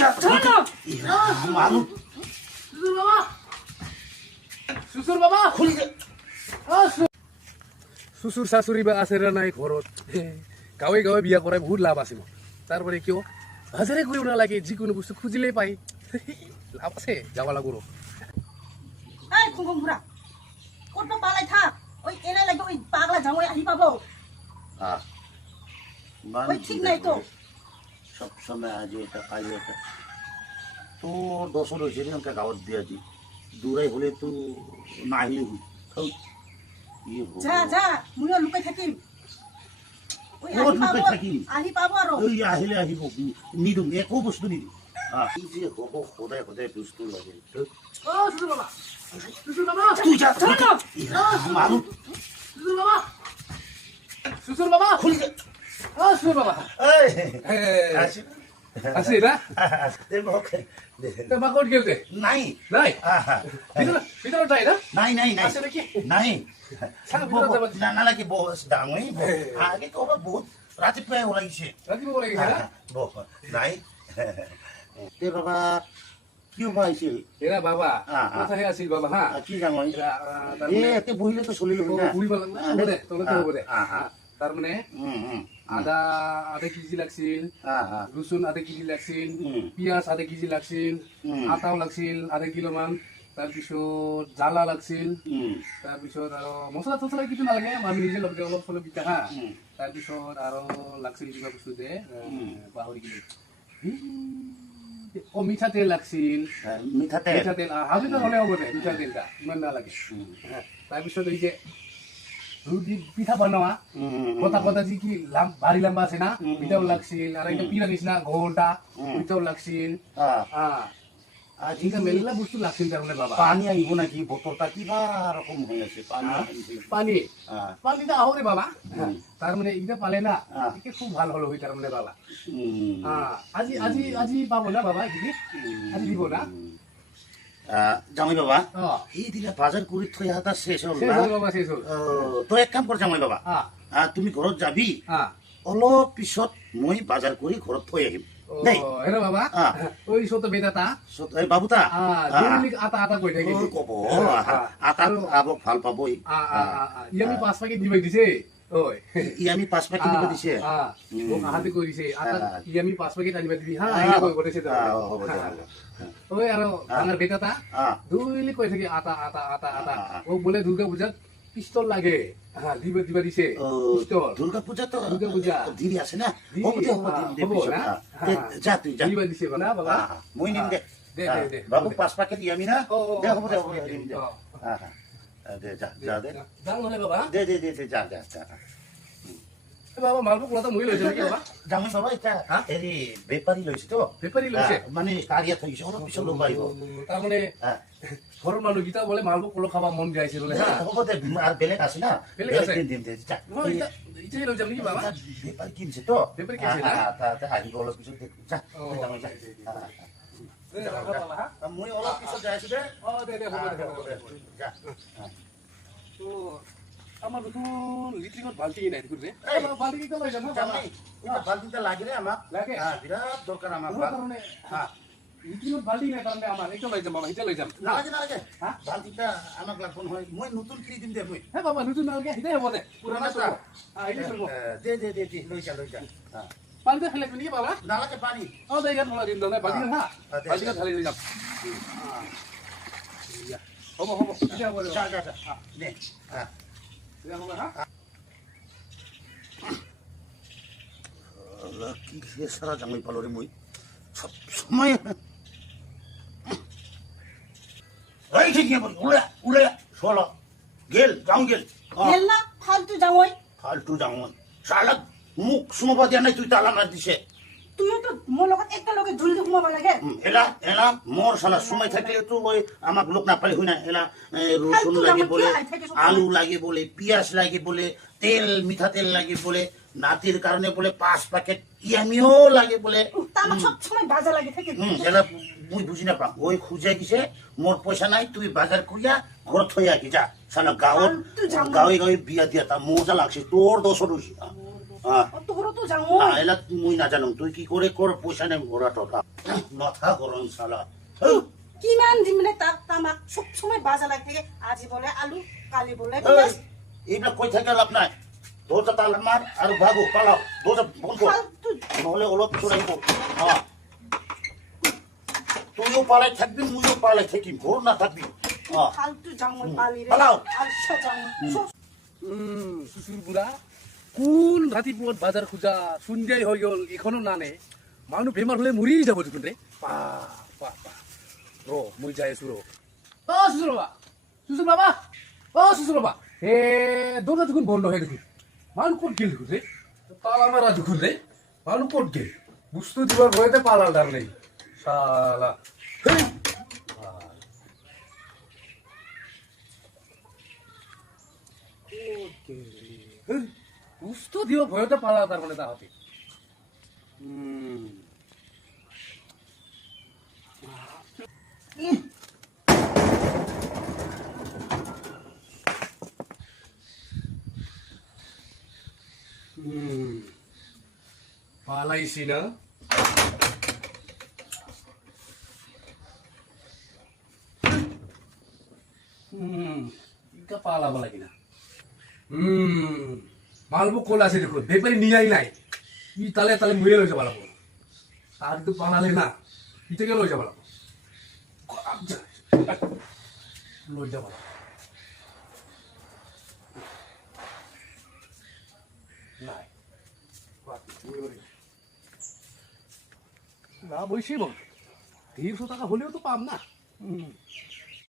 যা মানুষ শ্বশুৰ বাবা খুলি যা শ্বশুৰ শাশুড়ি বা আছে না নাই ঘৰত গাঁৱে গাঁৱে বিয়া কৰাই বহুত লাভ আছে মোৰ তাৰপৰে কিয় হাজাৰে কৰিব নালাগে যিকোনো বস্তু খুজিলেই পাই লাভ আছে যাব লাগো ৰ এই খুং খুৰা ক'ত পালাই থাক ওই এনে লাগে ওই পাগলা জামাই আহি পাবো ওই ঠিক নাই তো সব সময় আজ এটা কাল এটা তোর দশর হয়েছে রে আমাকে গাঁৱত দিয়ে আজি দূরাই হলে তো না আহিলে যা যা মইও লুকাই থাকিম ওই আহি পাবো আর আহিলে আহিব নিদিম একো বস্তু নিদিম যে হ'ব সদায় সদায় বস্তু লাগে ও শ্বশুর বাবা তুই যা মানুষ শ্বশুর বাবা খুলি যা ও শ্বশুর বাবা আছে না তো বাকট গেলতে নাই নাই ভিতরে তাই না নাই নাই নাই আছে নাকি নাই নালাগে বস ডাঙই আগে তো বহুত ৰাতিপুৱাই ওলাইছে ৰাতিপুৱা বলে গেছে না নাই তে বাবা কিয় পাইছিল এরা বাবা কোথায় আছিল বাবা হ্যাঁ কি জানোই এতে বহিলে তো চলিল না বুড়ি বলেন না হবে তোলে তো হবে তার মানে আদা আধা কেজি লাগছিল রসুন আধা কেজি লাগছিল পিঁয়াজ আধা কেজি লাগছিল আটাও লাগছিল আধা কিলো মান তাৰপিছত জ্বালা লাগছিল তাৰপিছত আৰু মছলা চছলা কিছু নালাগে আমি নিজে লগে অলপ চলপ বিকা হা তাৰপিছত আৰু লাগছিল কিবা বস্তু যে পাহৰি গলো ও মিঠাতেল লাগছিল মিঠাতেল হাবিটা হলে হ'ব দে মিঠাতেলটা ইমান নালাগে তাৰপিছত এই যে রুটি পিঠা বানোয়া কথা কথা যে কি ভারী লম্বা আছে না পিঠাও লাগছিল আর একটা পিঠা নিস না ঘন্টা পিঠাও লাগছিল আজকে মেলা বস্তু লাগছিল তার মানে বাবা পানি আইব নাকি বোতলটা কিবা রকম হয়ে আছে পানি পানিটা আহরে বাবা তার মানে এটা পালে না একে খুব ভালো হলো তার মানে বাবা আজি আজি আজি পাবো না বাবা দিদি আজি দিব না জামাই বাবা এই দিনে বাজার করে থৈ আহা শেষ হল তো এক কাম কর জামাই বাবা তুমি ঘৰত যাবি অলপ পিছত মই বাজাৰ কৰি ঘৰত থৈ আহিম দেই হেৰা বাবা ওই ছোট বেটাটা এই বাবুটা আটা আটা কই থাকে কব আটা আবক ভাল পাব ইয়ামি 5 প্যাকেট দিবে দিছে ওই ইয়ামি 5 প্যাকেট দিবে দিছে ও হাতে কই দিছে আটা ইয়ামি 5 প্যাকেট আনিবা দিবি হ্যাঁ এই কই বলেছে তো ওই আর আমার বেটাটা দুইলি কই থাকে আটা আটা আটা আটা ও বলে দুর্গা পূজা পিস্তল লাগে হ্যাঁ দিবে দিবা দিছে পিস্তল দুর্গা পূজা তো দুর্গা পূজা দিদি আছে না যা তুই যা দিবা দিছে না বাবা মই নিম দে দে দে বাবু 5 প্যাকেট ইয়ামি না দে হবে দে দিম দে দে যা যা দে দাম হলে বাবা দে দে দে যা যা যা বাবা মালভোগ কলাটা মই লৈছে নাকি বাবা জামাই বাবা এটা হেৰি বেপাৰী লৈছে তো বেপাৰী লৈছে মানে কাৰিয়া থৈছে অলপ পিছত লব পাৰিব তাৰ মানে ঘৰৰ মানুহকেইটা বোলে মালভোগ কল খাবা মন যাইছে বোলে হা হ'ব দে আৰু বেলেগ আছে না বেলেগ আছে দিম দে যা ইটাই লৈ যাম নেকি বাবা বেপাৰী কিনছে তো বেপাৰী কিনছে না তা আহিব অলপ পিছত যা জামাই যা মই অলপ পিছত যাই আছো দে দে দে হ'ব দে যা তো আমার নতুন লিট্রিকত বালতি নাই দেখুন বালতি কিটা লৈ যাম জামাই এটা বালতিটা লাগে রে আমাক লাগে বিরাট দরকার আমাক কারণে হ্যাঁ লিট্রিকত বালতি নাই কারণে আমার এটা লৈ যাম বাবা এটা লৈ যাম নালাগে নালাগে বালতিটা আমাক লাগব নহয় মই নতুন কিনি দিম দে মই হ্যাঁ বাবা নতুন নালাগে এটাই হ'ব দে পুরানা তো এইটা কৰিব দে দে দে লৈ যা পানীটা খালে নেকি বাবা নালাগে পানী দে ইয়াত মই দিম দে বালতি হা বালতিটা ঢালি লৈ যাম হ'ব হ'ব এতিয়া হ'ব যা যা যা দে কি সারা জামাই পালো রে মই সব সময় এই ঠিক আছে উড়ে উড়ে চলো গেল যাও গেল গেল না ফালতু জামাই ফালতু জামাই শালা মুখ শুনবা দিয়া নাই তুই তালা মার দিছে তুইও তো মোর লগত একটা লগে জলদি ঘুমাবা লাগে এলা এলা মোর শালা সময় থাকলে তো ওই আমাক লোক না পাই হই না এলা রসুন লাগে বলে আলু লাগে বলে পিয়াজ লাগে বলে তেল মিঠা তেল লাগে বলে নাতির কারণে বলে 5 প্যাকেট ইয়ামিও লাগে বলে আমার সব সময় বাজার লাগে থাকে এলা মুই বুঝি না পা ওই খুঁজে গেছে মোর পয়সা নাই তুই বাজার করিয়া ঘর থইয়া কি যা শালা গাঁও গাঁয়ে গাঁয়ে বিয়া দিয়া তা মজা লাগছে তোর দোষ রইছে তোরতো যাও এলা মুই নাজানো তুই কি করে কর পয়সা নেই ঘোরা টকা মাথা গরম শালা কিমান দিন মানে তামাক সব সময় বাজা লাগে থাকে আজি বলে আলু কালি বলে পিঁয়াজ এইবিলাক কৈ থাকে লাভ নাই দরজা তালা মার আর ভাগো পালাও দরজা বন্ধ কর ফালতু নহলে অলপ পিছৰ আহিব তুইও পালাই থাকবি মুইও পালাই থাকিম ঘর না থাকবি ফালতু যাও পালি রে পালাও। আলসা যাও শ্বশুর বুড়া কোন ৰাতিপুৱাত বাজাৰ খোজা সন্ধিয়াই হৈ গ'ল এখনো নানে মানুহ বেমাৰ হ'লে মৰি যাব দেখোন ৰে ৰ মই যাই আছো ৰ শ্বশুৰ বাবা শ্বশুৰ বাবা দৰ্জা দেখোন বন্ধ হৈ দেখোন মানুহ ক'ত গেল দেখোন ৰে তালা মাৰা দেখোন ৰে মানুহ ক'ত গেল বস্তু দিবৰ ভয়তে পালাল তাৰ নেই শালা বস্তু দিব ভয়তে পালা তাৰ মানে তাহতে পালাইছি না এটা পালাব লাগে না মালবো কোল আছে দেখুন বেপারি নিয়াই নাই ই তালে তালে মুয়ে লই যাব লাগবো আর তো বানালে না ই থেকে লই যাব লাগবো লই যাব লাগবো নাই না বইছি বল 300 টাকা হলেও তো পাম না